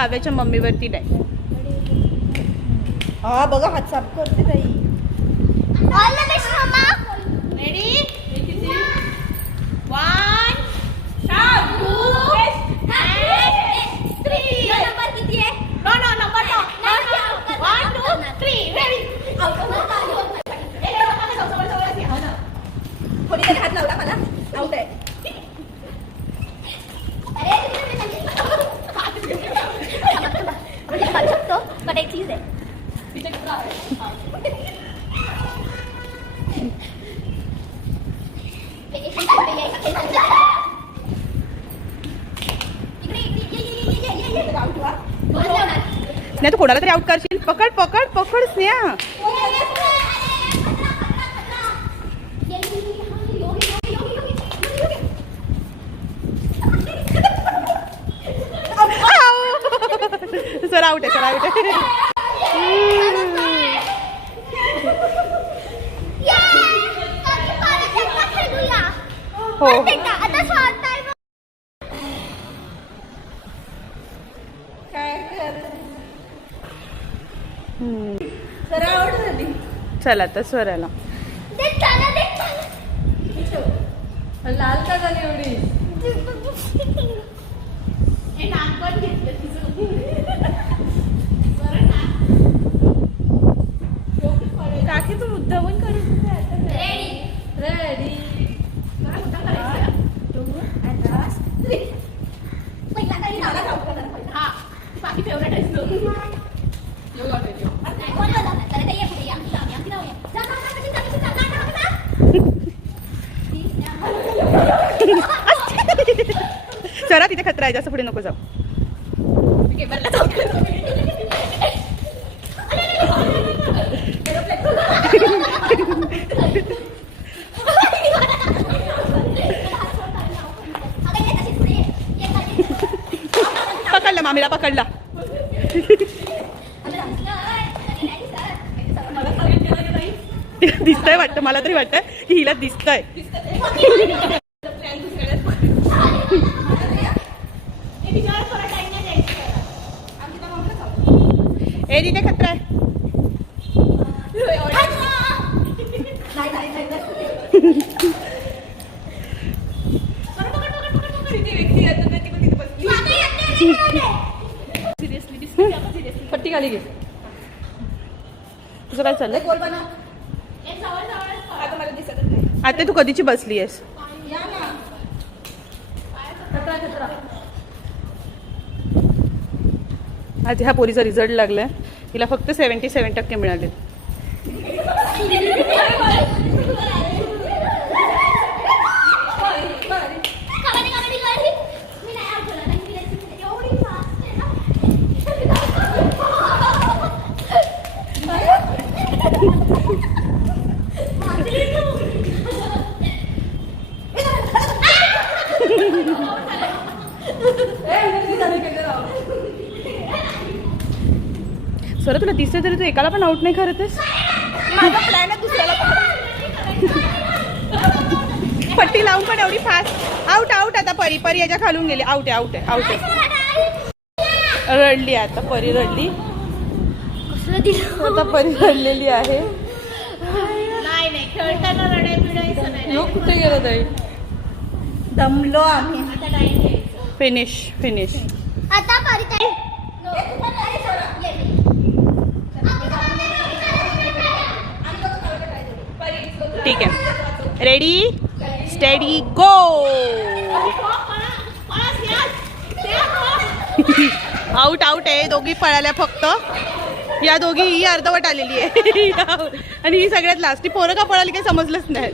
काव्याच्या मम्मीवरती नाही. हा बघा हात साफ करते ताई. All the best mamma. Ready 1 2 3. Number किती आहे? No number no. 1 2 3 रेडी. कोणी तरी हात लावला मला आउट आहे. बट एक चीज है नाही तू कोणाला तरी आउट करशील. पकड पकड पकड स्नेहा. सर आउट आहे, सर आउट आहे. हो आता शॉर्ट टाइम. सर आवड झाली. चला आता स्वराला. लाल का झाली एवढी? हे नागपट घेतलं काकी तू मुद्दामून करत होते आता. Ready ready. पहिला काही हा बाकी फेवरेट आहे तो. कोण बोलला? चला ते ये पुढे या. आम्ही जाऊया. जा सरा तिथे खतरा आहे, जास्त पुढे नको जाऊ. पकडला मामीला, पकडला. दिसतंय वाटतं, मला तरी वाटतंय की हिला दिसतंय. ए तिथे खतरा आहे. पट्टी खाली घे. तुझं काय चाललंय? गोल बनव. आता मला दिसतच नाही. आता तू कधीची बसली आहेस? या ना. खतरा खतरा. आज ह्या पोरीचा रिझल्ट लागलाय. तिला फक्त 77% मिळाले. सर तुला दिसतंय तरी तू एकाला पण आउट नाही करत आहेस. माझा प्लॅन आहे दुसऱ्याला पट्टी लावून पण एवढी फास्ट. Out out. आता परी परी याच्या खालून गेली. आउट आहे, आउट आहे, आउट आहे. रडली आता परी, रडली आता परी, रडलेली आहे. नाही खेळताना रडाय बिडायचं नाही. योग कुठे गेलं ताई? दमलो आम्ही. आता टाइम घ्यायचं. Finish finish. आता परिचय. ठीक आहे. रेडी स्टेडी गो. आउट आउट आहे. दोघी पळाल्या फक्त. या दोघी ही अर्धवट आलेली आहे आणि ही सगळ्यात लास्ट. ती पोरं का पळाली काही समजलंच नाही.